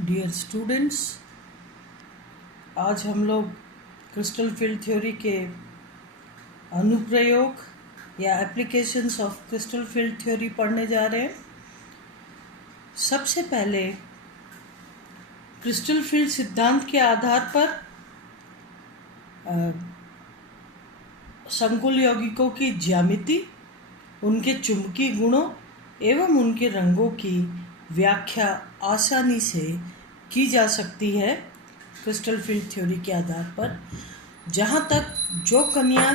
Dear students, आज हम लोग क्रिस्टल फील्ड थ्योरी के अनुप्रयोग या applications of crystal field theory पढ़ने जा रहे हैं। सबसे पहले क्रिस्टल फील्ड सिद्धांत के आधार पर संकुल यौगिकों की ज्यामिति, उनके चुंबकीय गुणों एवं उनके रंगों की व्याख्या आसानी से की जा सकती है क्रिस्टल फील्ड थ्योरी के आधार पर। जहाँ तक जो कमियाँ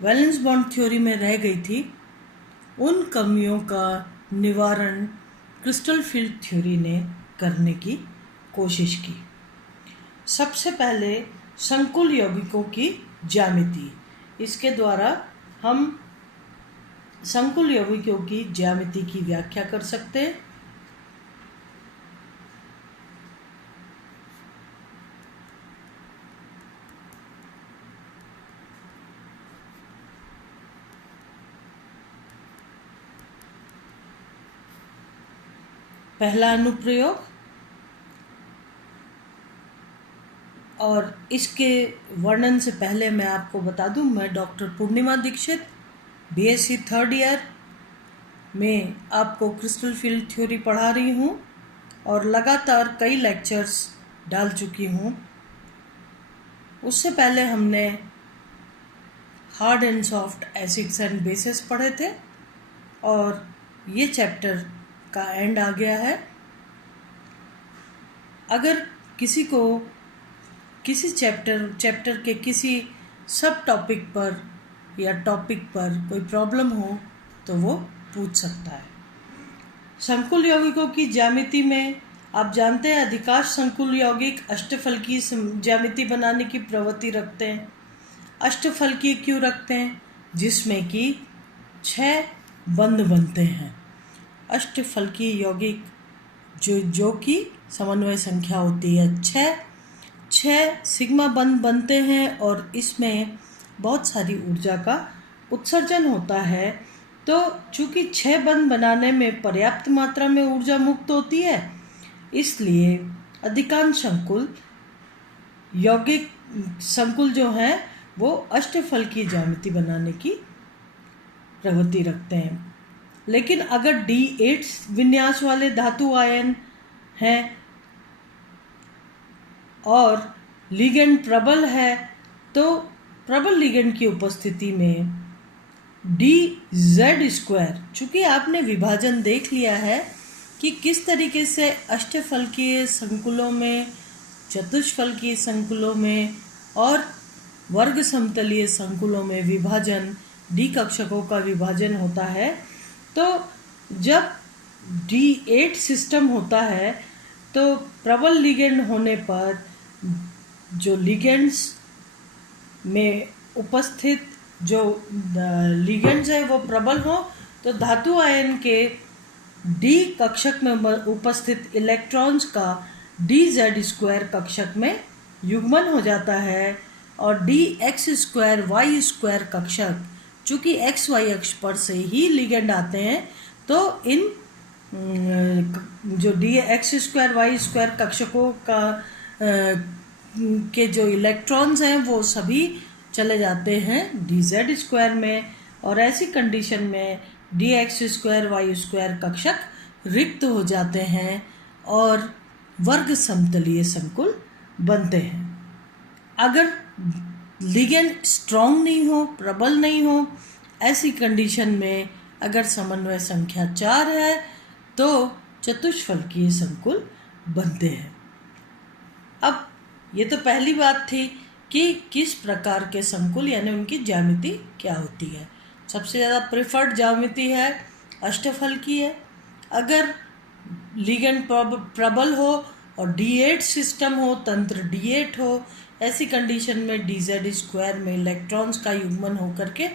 वैलेंस बॉन्ड थ्योरी में रह गई थी, उन कमियों का निवारण क्रिस्टल फील्ड थ्योरी ने करने की कोशिश की। सबसे पहले संकुल यौगिकों की ज्यामिति, इसके द्वारा हम संकुल यौगिकों की ज्यामिति की व्याख्या कर सकते हैं। पहला अनुप्रयोग, और इसके वर्णन से पहले मैं आपको बता दूं, मैं डॉक्टर पूर्णिमा दीक्षित बीएससी थर्ड ईयर में आपको क्रिस्टल फील्ड थ्योरी पढ़ा रही हूं और लगातार कई लेक्चर्स डाल चुकी हूं। उससे पहले हमने hard and soft acids and bases पढ़े थे और ये चैप्टर का एंड आ गया है। अगर किसी को किसी चैप्टर के किसी सब टॉपिक पर या टॉपिक पर कोई प्रॉब्लम हो तो वो पूछ सकता है। संकुल यौगिकों की ज्यामिति में आप जानते हैं, अधिकांश संकुल यौगिक अष्टफलकीय ज्यामिति बनाने की प्रवृत्ति रखते हैं। अष्टफलकीय क्यों रखते हैं? जिसमें कि 6 बंध बनते हैं। अष्टफलकीय यौगिक जो कि समन्वय संख्या होती है 6 सिग्मा बंध बनते हैं और इसमें बहुत सारी ऊर्जा का उत्सर्जन होता है। तो चूंकि 6 बंध बनाने में पर्याप्त मात्रा में ऊर्जा मुक्त होती है, इसलिए अधिकांश संकुल जो हैं वो अष्टफलकीय ज्यामिति बनाने की प्रवृत्ति रखते हैं। लेकिन अगर D8 विन्यास वाले धातु आयन हैं और लिगेंड प्रबल है, तो प्रबल लिगेंड की उपस्थिति में dz², चूंकि आपने विभाजन देख लिया है कि किस तरीके से अष्टफलकीय संकुलों में, चतुष्फलकीय संकुलों में और वर्ग समतलीय संकुलों में विभाजन, डी कक्षकों का विभाजन होता है। तो जब D8 सिस्टम होता है तो प्रबल लिगेंड होने पर जो लिगेंड्स में उपस्थित जो लिगेंड्स है वो प्रबल हो, तो धातु आयन के डी कक्षक में उपस्थित इलेक्ट्रॉन्स का dz² कक्षक में युग्मन हो जाता है और dx²y² कक्षक, चूँकि xy अक्ष पर से ही लिगेंड आते हैं, तो इन जो dx²y² कक्षकों का के जो इलेक्ट्रॉन्स हैं वो सभी चले जाते हैं dz² में, और ऐसी कंडीशन में dx²y² कक्षक रिक्त हो जाते हैं और वर्ग समतलीय संकुल बनते हैं। अगर लिगेंड स्ट्रॉन्ग नहीं हो, प्रबल नहीं हो, ऐसी कंडीशन में अगर समन्वय संख्या 4 है तो चतुष्फलकीय संकुल बनते हैं। अब ये तो पहली बात थी कि किस प्रकार के संकुल यानी उनकी ज्यामिति क्या होती है। सबसे ज़्यादा प्रेफर्ड ज्यामिति है अष्टफलकीय। अगर लिगेंड प्रबल हो और D8 सिस्टम हो, तंत्र D8 हो, ऐसी कंडीशन में dz² में इलेक्ट्रॉन्स का युग्मन होकर के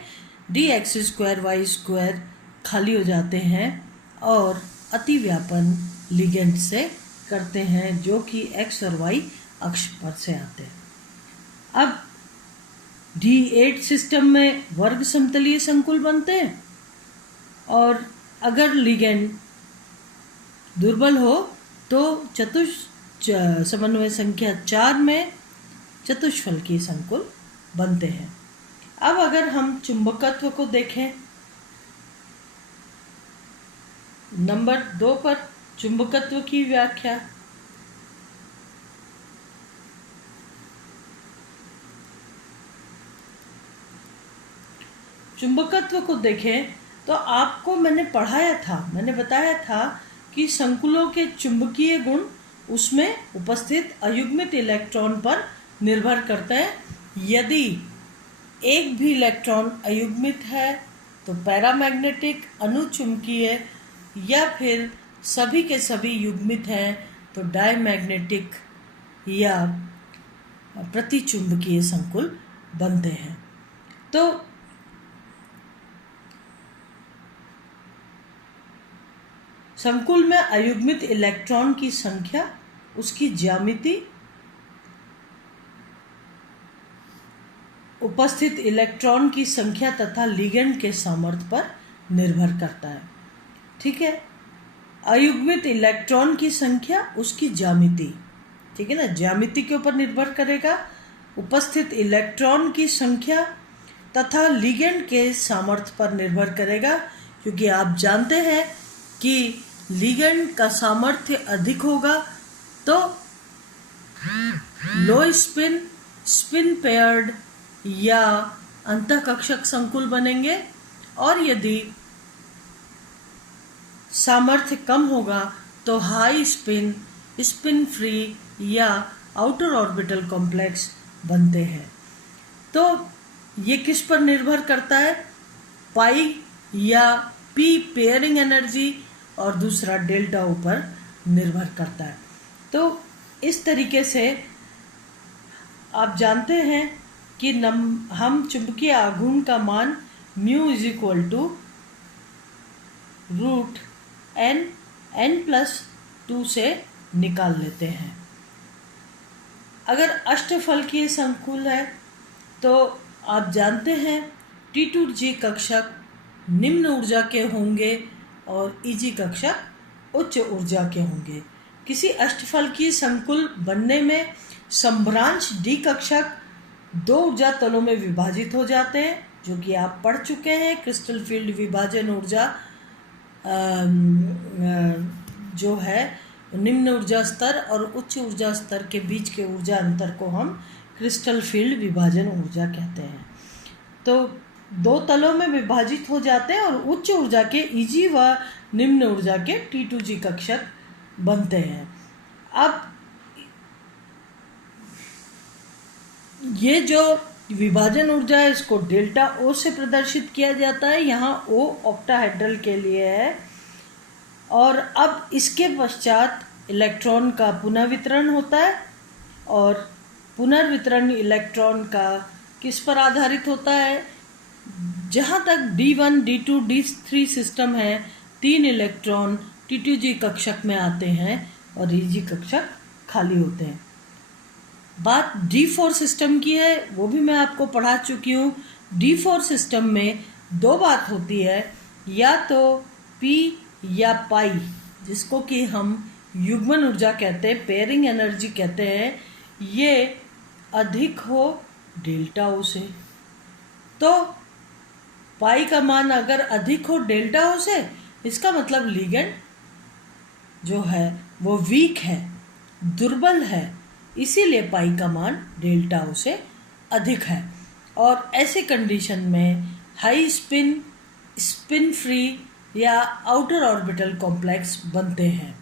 dx²y² खाली हो जाते हैं और अतिव्यापन लिगेंड से करते हैं, जो कि x और y अक्ष पर से आते हैं। अब D8 सिस्टम में वर्ग समतलीय संकुल बनते हैं और अगर लिगेंड दुर्बल हो तो समन्वय संख्या 4 में चतुष्फलकीय संकुल बनते हैं। अब अगर हम चुंबकत्व को देखें, नंबर 2 पर चुंबकत्व की व्याख्या। चुंबकत्व को देखें तो आपको मैंने बताया था कि संकुलों के चुंबकीय गुण उसमें उपस्थित अयुग्मित इलेक्ट्रॉन पर निर्भर करते हैं। यदि एक भी इलेक्ट्रॉन अयुग्मित है तो पैरामैग्नेटिक, अनुचुंबकीय, या फिर सभी के सभी युग्मित हैं तो डायमैग्नेटिक या प्रतिचुंबकीय संकुल बनते हैं। तो संकुल में अयुग्मित इलेक्ट्रॉन की संख्या, उसकी ज्यामिति, उपस्थित इलेक्ट्रॉन की संख्या तथा लिगेंड के सामर्थ्य पर निर्भर करता है। ठीक है, अयुग्मित इलेक्ट्रॉन की संख्या, उसकी ज्यामिति, ठीक है ना, ज्यामिति के ऊपर निर्भर करेगा। उपस्थित इलेक्ट्रॉन की संख्या तथा लिगेंड के सामर्थ्य पर निर्भर करेगा, क्योंकि आप जानते हैं कि लिगेंड का सामर्थ्य अधिक होगा तो लो स्पिन, स्पिन पेयर्ड या अंतःकक्षक संकुल बनेंगे, और यदि सामर्थ्य कम होगा तो हाई स्पिन, स्पिन फ्री या आउटर ऑर्बिटल कॉम्प्लेक्स बनते हैं। तो ये किस पर निर्भर करता है? पाई या पी पेयरिंग एनर्जी, और दूसरा डेल्टा ऊपर निर्भर करता है। तो इस तरीके से आप जानते हैं कि हम चुंबकीय आघूर्ण का मान mu is equal to √n+2 से निकाल लेते हैं। अगर अष्टफलकीय संकुल है तो आप जानते हैं T2G कक्षक निम्न ऊर्जा के होंगे और EG कक्षक उच्च ऊर्जा के होंगे। किसी अष्टफलकीय संकुल बनने में संभ्रांश D कक्षक 2 ऊर्जा तलों में विभाजित हो जाते हैं, जो कि आप पढ़ चुके हैं। क्रिस्टल फील्ड विभाजन ऊर्जा जो है निम्न ऊर्जा स्तर और उच्च ऊर्जा स्तर के बीच के ऊर्जा अंतर को हम क्रिस्टल फील्ड विभाजन ऊर्जा कहते हैं। तो 2 तलों में विभाजित हो जाते हैं और उच्च ऊर्जा के EG व निम्न ऊर्जा के T2G कक्षक बनते हैं। अब ये जो विभाजन ऊर्जा है इसको डेल्टा O से प्रदर्शित किया जाता है। यहाँ O ऑक्टाहेड्रल के लिए है। और अब इसके पश्चात इलेक्ट्रॉन का पुनर्वितरण होता है, और पुनर्वितरण इलेक्ट्रॉन का किस पर आधारित होता है? जहाँ तक D1, D2, D3 सिस्टम है, 3 इलेक्ट्रॉन T2G कक्षक में आते हैं और EG कक्षक खाली होते हैं। बात D4 सिस्टम की है, वो भी मैं आपको पढ़ा चुकी हूँ। D4 सिस्टम में 2 बात होती है, या तो P या पाई, जिसको कि हम युग्मन ऊर्जा कहते हैं, पेयरिंग एनर्जी कहते हैं, ये अधिक हो डेल्टा O से। तो पाई का मान अगर अधिक हो डेल्टा O से, इसका मतलब लिगेंड जो है वो वीक है, दुर्बल है, इसीलिए पाई का मान डेल्टा O से अधिक है। और ऐसे कंडीशन में हाई स्पिन, स्पिन फ्री या आउटर ऑर्बिटल कॉम्प्लेक्स बनते हैं।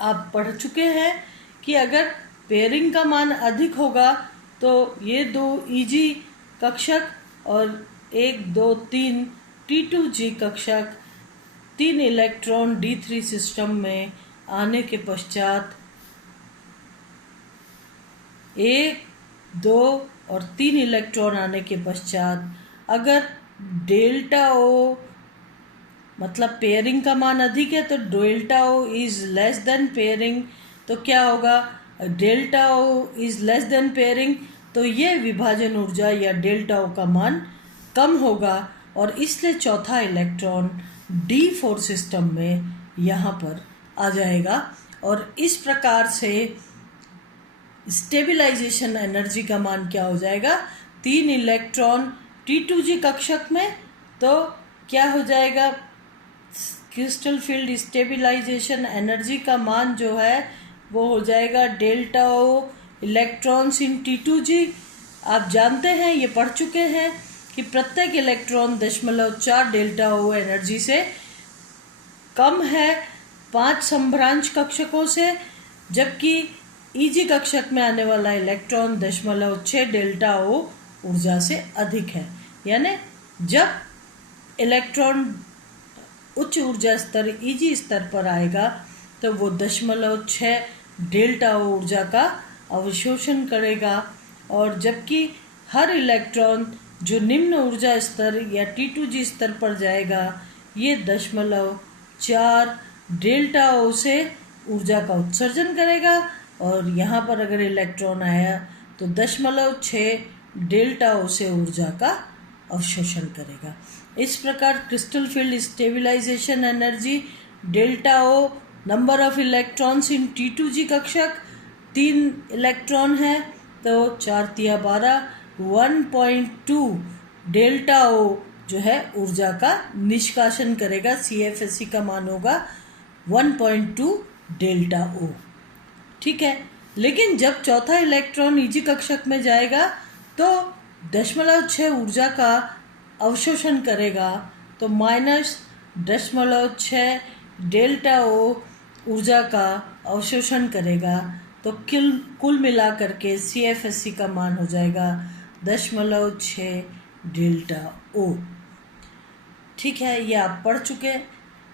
आप पढ़ चुके हैं कि अगर पेयरिंग का मान अधिक होगा तो ये 2 EG कक्षक और 1, 2, 3 T2G कक्षक 3 इलेक्ट्रॉन D3 सिस्टम में आने के पश्चात 1, 2 और 3 इलेक्ट्रॉन आने के पश्चात अगर डेल्टा O मतलब पेयरिंग का मान अधिक है तो delta O is less than pairing, तो क्या होगा? Delta O is less than pairing, तो ये विभाजन ऊर्जा या डेल्टा O का मान कम होगा, और इसलिए चौथा इलेक्ट्रॉन D4 सिस्टम में यहाँ पर आ जाएगा और इस प्रकार से स्टेबिलाइजेशन एनर्जी का मान क्या हो जाएगा, 3 इलेक्ट्रॉन T2G कक्षक में, तो क्या हो जाएगा, क्रिस्टल फील्ड स्टेबिलाइजेशन एनर्जी का मान जो है वो हो जाएगा delta O electrons in T2G। आप जानते हैं, ये पढ़ चुके हैं कि प्रत्येक इलेक्ट्रॉन 0.4 डेल्टा ओ एनर्जी से कम है 5 संभ्रांश कक्षकों से, जबकि EG कक्षक में आने वाला इलेक्ट्रॉन 0.6 डेल्टा ओ ऊर्जा से अधिक है। यानी जब इलेक्ट्रॉन उच्च ऊर्जा स्तर EG स्तर पर आएगा तो वो 0.6 डेल्टा ओ ऊर्जा का अवशोषण करेगा, और जबकि हर इलेक्ट्रॉन जो निम्न ऊर्जा स्तर या T2G स्तर पर जाएगा ये 0.4 डेल्टा ओ से ऊर्जा का उत्सर्जन करेगा, और यहाँ पर अगर इलेक्ट्रॉन आया तो 0.6 डेल्टा ओ से ऊर्जा का अवशोषण करेगा। इस प्रकार crystal field stabilization energy delta O, number of electrons in T2G कक्षक 3 इलेक्ट्रॉन है तो 4 तिया 12, 1.2 डेल्टा ओ जो है ऊर्जा का निष्कासन करेगा। CFSE का मान होगा 1.2 डेल्टा ओ। ठीक है, लेकिन जब चौथा इलेक्ट्रॉन EG कक्षक में जाएगा तो 0.6 ऊर्जा का अवशोषण करेगा, तो -0.6 डेल्टा ओ ऊर्जा का अवशोषण करेगा, तो कुल मिलाकर के CFSE का मान हो जाएगा 0.6 डेल्टा ओ। ठीक है, ये आप पढ़ चुके।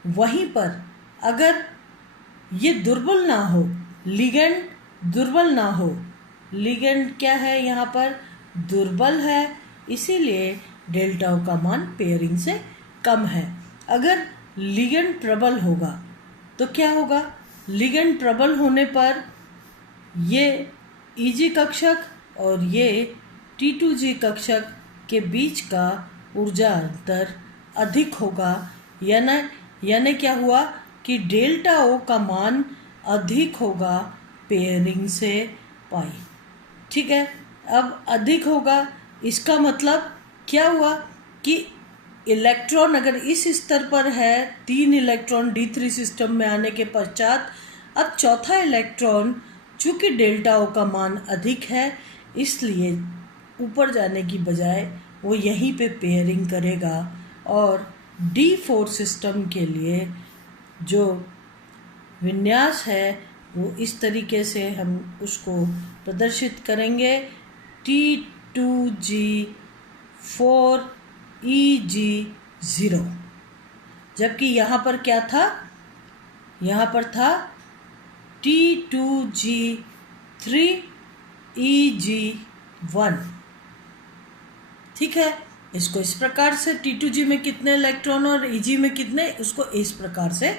वहीं पर अगर ये दुर्बल ना हो, लिगेंड दुर्बल ना हो, लिगेंड क्या है यहाँ पर, दुर्बल है, इसीलिए डेल्टा ओ का मान पेयरिंग से कम है। अगर लिगेंड प्रबल होगा तो क्या होगा, लिगेंड प्रबल होने पर ये EG कक्षक और ये T2G कक्षक के बीच का ऊर्जा अंतर अधिक होगा, यानी क्या हुआ कि डेल्टा ओ का मान अधिक होगा पेयरिंग से पाई। ठीक है, अब अधिक होगा, इसका मतलब क्या हुआ कि इलेक्ट्रॉन अगर इस स्तर पर है, 3 इलेक्ट्रॉन D3 सिस्टम में आने के पश्चात अब चौथा इलेक्ट्रॉन चूंकि डेल्टा ओ का मान अधिक है, इसलिए ऊपर जाने की बजाय वो यहीं पे पेयरिंग करेगा, और D4 सिस्टम के लिए जो विन्यास है वो इस तरीके से हम उसको प्रदर्शित करेंगे, T2G4 EG0, जबकि यहाँ पर क्या था, यहाँ पर था T2G3 EG1। ठीक है, इसको इस प्रकार से T2G में कितने इलेक्ट्रॉन और EG में कितने, उसको इस प्रकार से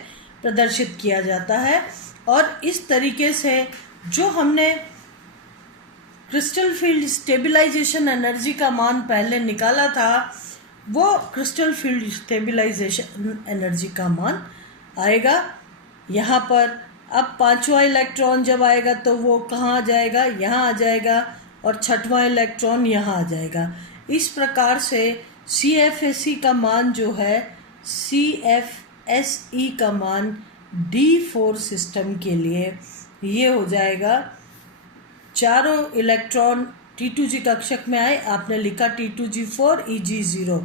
प्रदर्शित किया जाता है। और इस तरीके से जो हमने क्रिस्टल फील्ड स्टेबिलाइजेशन एनर्जी का मान पहले निकाला था, वो क्रिस्टल फील्ड स्टेबिलाइजेशन एनर्जी का मान आएगा यहाँ पर। अब 5वां इलेक्ट्रॉन जब आएगा तो वो कहाँ आ जाएगा, यहाँ आ जाएगा, और 6वां इलेक्ट्रॉन यहाँ आ जाएगा। इस प्रकार से CFSE का मान जो है, CFSE का मान D4 सिस्टम के लिए ये हो जाएगा, चारों इलेक्ट्रॉन T2G कक्षक में आए, आपने लिखा T2G4 EG0,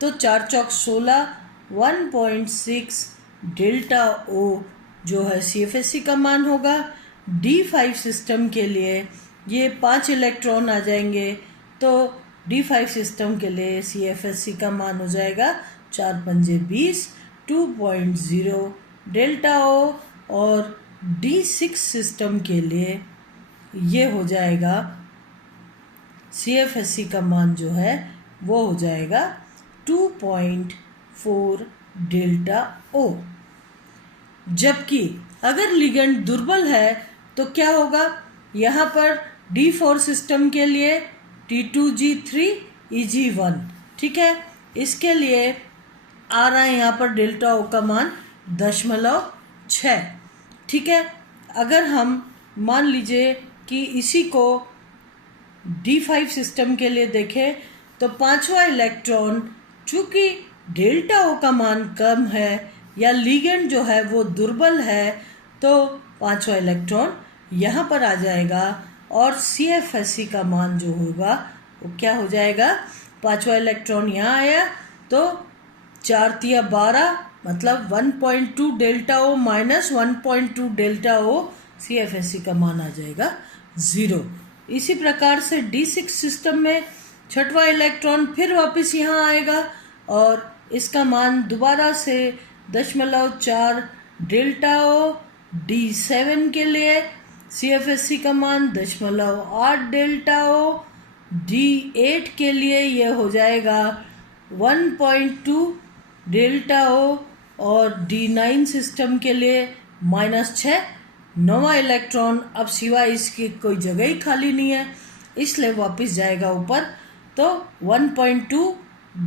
तो 4 चौक 16, 1.6 डेल्टा ओ जो है CFSE का मान होगा। D5 सिस्टम के लिए ये 5 इलेक्ट्रॉन आ जाएंगे, तो D5 सिस्टम के लिए CFSE का मान हो जाएगा 4 पंजे 20, 2.0 डेल्टा ओ, और D6 सिस्टम के लिए ये हो जाएगा CFSE का मान जो है वो हो जाएगा 2.4 डेल्टा ओ। जबकि अगर लिगेंड दुर्बल है तो क्या होगा, यहाँ पर D4 सिस्टम के लिए T2G3 EG1, ठीक है, इसके लिए आ रहा है यहाँ पर डेल्टा ओ का मान 0.6। ठीक है, अगर हम मान लीजिए कि इसी को D5 सिस्टम के लिए देखें तो पांचवा इलेक्ट्रॉन चूंकि डेल्टा ओ का मान कम है या लिगेंड जो है वो दुर्बल है, तो पांचवा इलेक्ट्रॉन यहाँ पर आ जाएगा और CFSE का मान जो होगा वो क्या हो जाएगा, पांचवा इलेक्ट्रॉन यहाँ आया तो 4 तिया 12 मतलब 1.2 डेल्टा ओ माइनस 1.2 डेल्टा ओ, CFSE का मान आ जाएगा 0। इसी प्रकार से D6 सिस्टम में छठवां इलेक्ट्रॉन फिर वापस यहाँ आएगा और इसका मान दोबारा से 0.4 डेल्टा ओ। D7 के लिए CFSE का मान 0.8 डेल्टा ओ। D8 के लिए ये हो जाएगा 1.2 डेल्टा ओ और D9 सिस्टम के लिए -6। नौवां इलेक्ट्रॉन अब सिवाय इसकी कोई जगह ही खाली नहीं है, इसलिए वापस जाएगा ऊपर। तो 1.2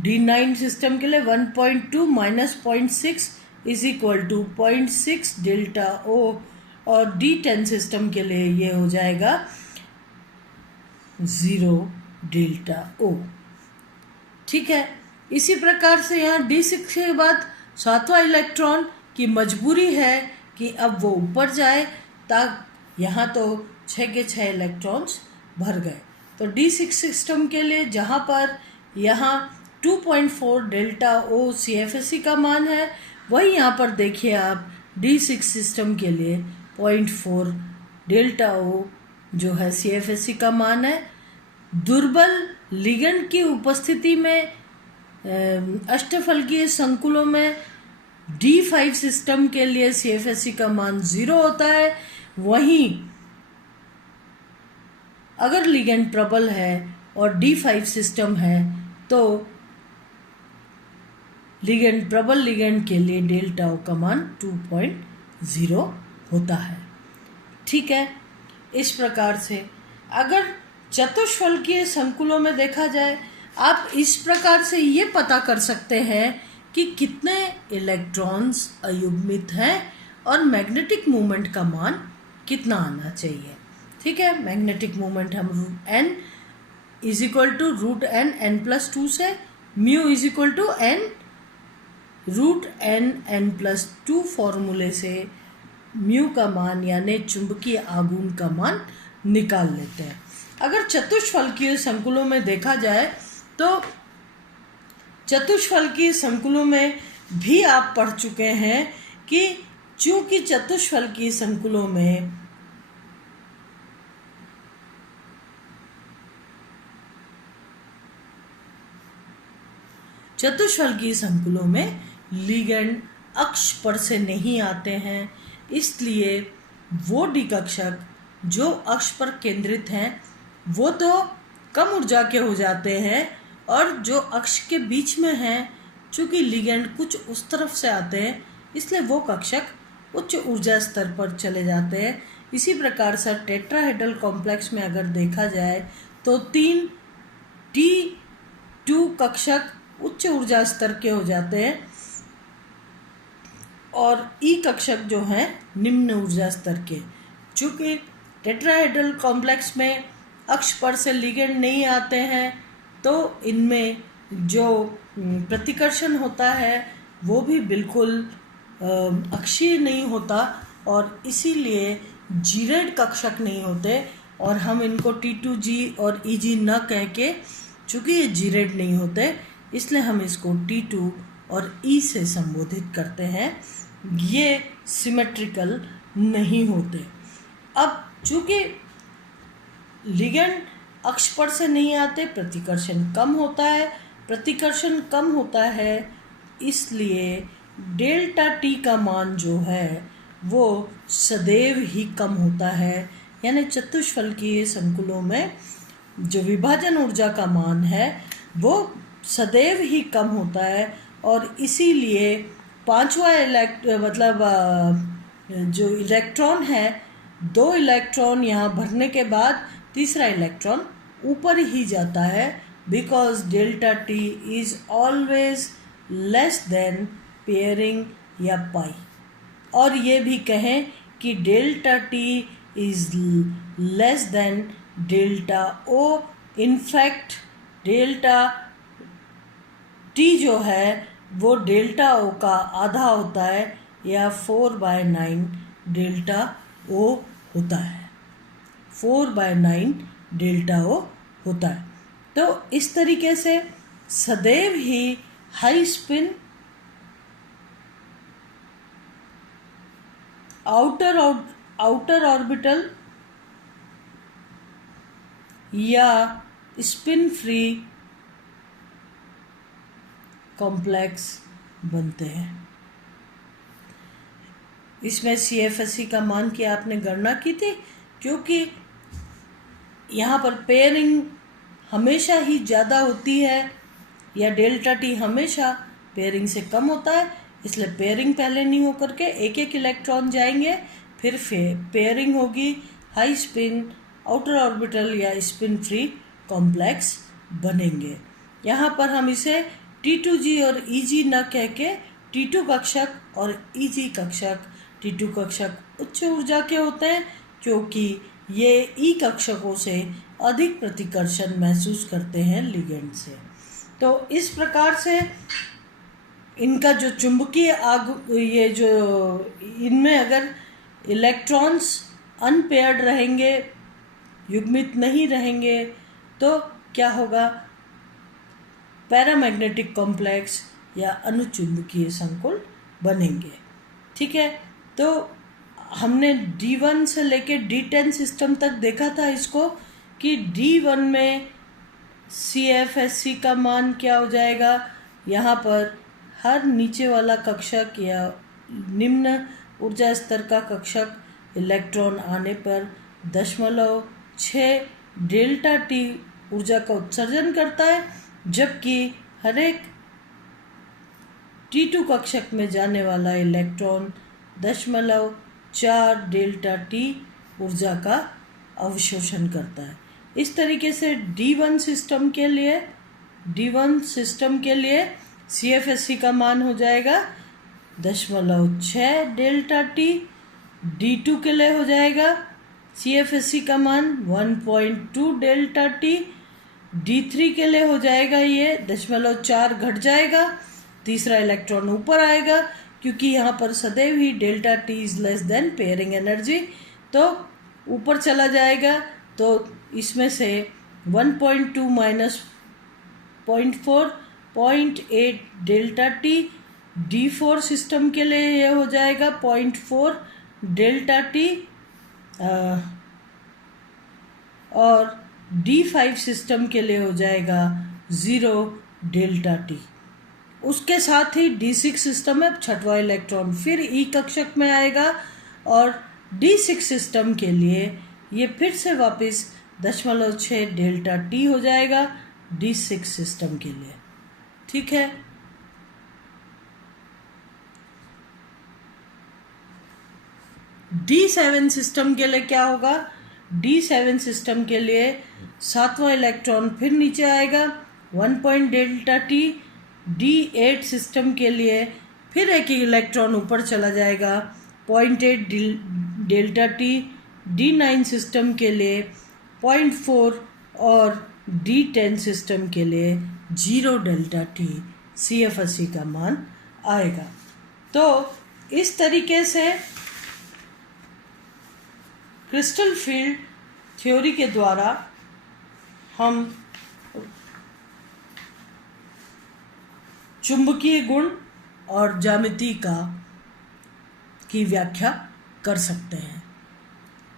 D9 सिस्टम के लिए 1.2 minus 0.6 is equal to 0.6 delta O और D10 सिस्टम के लिए ये हो जाएगा 0 डेल्टा ओ। ठीक है, इसी प्रकार से यहाँ D6 के बाद सातवां इलेक्ट्रॉन की मजबूरी है कि अब वो ऊपर जाए, ताकि यहाँ तो 6 के 6 इलेक्ट्रॉन्स भर गए। तो D6 सिस्टम के लिए जहाँ पर यहाँ 2.4 डेल्टा ओ CFSE का मान है, वही यहाँ पर देखिए आप D6 सिस्टम के लिए 0.4 डेल्टा ओ जो है CFSE का मान है। दुर्बल लिगेंड की उपस्थिति में अष्टफलकीय संकुलों में D5 सिस्टम के लिए CFSE का मान 0 होता है। वहीं अगर लिगेंड प्रबल है और D5 सिस्टम है तो लिगेंड प्रबल लिगेंड के लिए डेल्टा ओ का मान 2.0 होता है। ठीक है, इस प्रकार से अगर चतुष्फलकीय संकुलों में देखा जाए, आप इस प्रकार से ये पता कर सकते हैं कि कितने इलेक्ट्रॉन्स अयुग्मित हैं और मैग्नेटिक मोमेंट का मान कितना आना चाहिए। ठीक है, मैग्नेटिक मोमेंट हम n is equal to √n+2 से mu is equal to n√n+2 फॉर्मूले से म्यू का मान यानी चुंबकीय आघूर्ण का मान निकाल लेते हैं। अगर चतुष्फलकीय संकुलों में देखा जाए तो चतुष्फलकीय संकुलों में भी आप पढ़ चुके हैं कि चूंकि चतुष्फलकीय संकुलों में लिगेंड अक्ष पर से नहीं आते हैं, इसलिए वो डी कक्षक जो अक्ष पर केंद्रित हैं वो तो कम ऊर्जा के हो जाते हैं, और जो अक्ष के बीच में हैं चूंकि लिगेंड कुछ उस तरफ से आते हैं इसलिए वो कक्षक उच्च ऊर्जा स्तर पर चले जाते हैं। इसी प्रकार से टेट्राहेड्रल कॉम्प्लेक्स में अगर देखा जाए तो 3 T2 कक्षक उच्च ऊर्जा स्तर के हो जाते हैं और E कक्षक जो हैं निम्न ऊर्जा स्तर के। चूंकि टेट्राहेड्रल कॉम्प्लेक्स में अक्ष पर से लिगेंड नहीं आते हैं तो इनमें जो प्रतिकर्षण होता है वो भी बिल्कुल अक्षीय नहीं होता और इसीलिए जीरेड कक्षक नहीं होते, और हम इनको T2G और EG न कह के, चूँकि ये जीरेड नहीं होते इसलिए हम इसको T2 और E से संबोधित करते हैं। ये सिमेट्रिकल नहीं होते। अब चूँकि लिगेंड अक्ष पर से नहीं आते, प्रतिकर्षण कम होता है, इसलिए डेल्टा टी का मान जो है वो सदैव ही कम होता है। यानी चतुष्फलकीय संकुलों में जो विभाजन ऊर्जा का मान है वो सदैव ही कम होता है, और इसीलिए पांचवा जो इलेक्ट्रॉन है, 2 इलेक्ट्रॉन यहाँ भरने के बाद तीसरा इलेक्ट्रॉन ऊपर ही जाता है, because delta T is always less than pairing या पाई। और ये भी कहें कि delta T is less than delta O. In fact delta T जो है वो डेल्टा ओ का आधा होता है, या 4/9 डेल्टा ओ होता है। 4/9 डेल्टा ओ होता है। तो इस तरीके से सदैव ही हाई स्पिन आउटर ऑर्बिटल या स्पिन फ्री कॉम्प्लेक्स बनते हैं। इसमें CFSE का मान की आपने गणना की थी, क्योंकि यहाँ पर पेयरिंग हमेशा ही ज़्यादा होती है या डेल्टा टी हमेशा पेयरिंग से कम होता है, इसलिए पेयरिंग पहले नहीं हो करके एक एक इलेक्ट्रॉन जाएंगे, फिर पेयरिंग होगी, हाई स्पिन आउटर ऑर्बिटल या स्पिन फ्री कॉम्प्लेक्स बनेंगे। यहाँ पर हम इसे T2G और EG न कह के T2 कक्षक और EG कक्षक, T2 कक्षक उच्च ऊर्जा के होते हैं क्योंकि ये E कक्षकों से अधिक प्रतिकर्षण महसूस करते हैं लिगेंड से। तो इस प्रकार से इनका जो चुंबकीय ये जो इनमें अगर इलेक्ट्रॉन्स अनपेयर्ड रहेंगे, युग्मित नहीं रहेंगे, तो क्या होगा, पैरामैग्नेटिक कॉम्प्लेक्स या अनुचुंबकीय संकुल बनेंगे। ठीक है, तो हमने D1 से लेके D10 सिस्टम तक देखा था इसको कि D1 में CFSE का मान क्या हो जाएगा। यहाँ पर हर नीचे वाला कक्षक या निम्न ऊर्जा स्तर का कक्षक इलेक्ट्रॉन आने पर 0.6 डेल्टा टी ऊर्जा का उत्सर्जन करता है, जबकि हर एक T2 कक्षक में जाने वाला इलेक्ट्रॉन 0.4 डेल्टा टी ऊर्जा का अवशोषण करता है। इस तरीके से D1 सिस्टम के लिए CFSE का मान हो जाएगा 0.6 डेल्टा टी। D2 के लिए हो जाएगा CFSE का मान 1.2 डेल्टा टी। D3 के लिए हो जाएगा ये 0.4 घट जाएगा, तीसरा इलेक्ट्रॉन ऊपर आएगा क्योंकि यहाँ पर सदैव ही delta T is less than pairing energy, तो ऊपर चला जाएगा। तो इसमें से 1.2 minus 0.4 0.8 delta T. D4 system के लिए यह हो जाएगा 0.4 डेल्टा टी, और D5 सिस्टम के लिए हो जाएगा 0 डेल्टा टी। उसके साथ ही D6 सिस्टम में छठवां इलेक्ट्रॉन फिर E कक्षक में आएगा, और D6 सिस्टम के लिए ये फिर से वापस 0.6 डेल्टा टी हो जाएगा D6 सिस्टम के लिए। ठीक है, D7 सिस्टम के लिए क्या होगा। D7 सिस्टम के लिए सातवां इलेक्ट्रॉन फिर नीचे आएगा 1 डेल्टा टी। D8 सिस्टम के लिए फिर एक इलेक्ट्रॉन ऊपर चला जाएगा 0.8 डेल्टा टी। D9 सिस्टम के लिए 0.4 और D10 सिस्टम के लिए 0 डेल्टा टी CFSE का मान आएगा। तो इस तरीके से क्रिस्टल फील्ड थ्योरी के द्वारा हम चुंबकीय गुण और ज्यामिति की व्याख्या कर सकते हैं।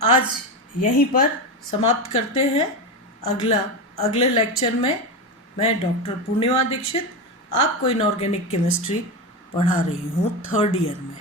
आज यहीं पर समाप्त करते हैं। अगले लेक्चर में मैं डॉक्टर पूर्णिमा दीक्षित आपको इनऑर्गेनिक केमिस्ट्री पढ़ा रही हूँ 3rd ईयर में।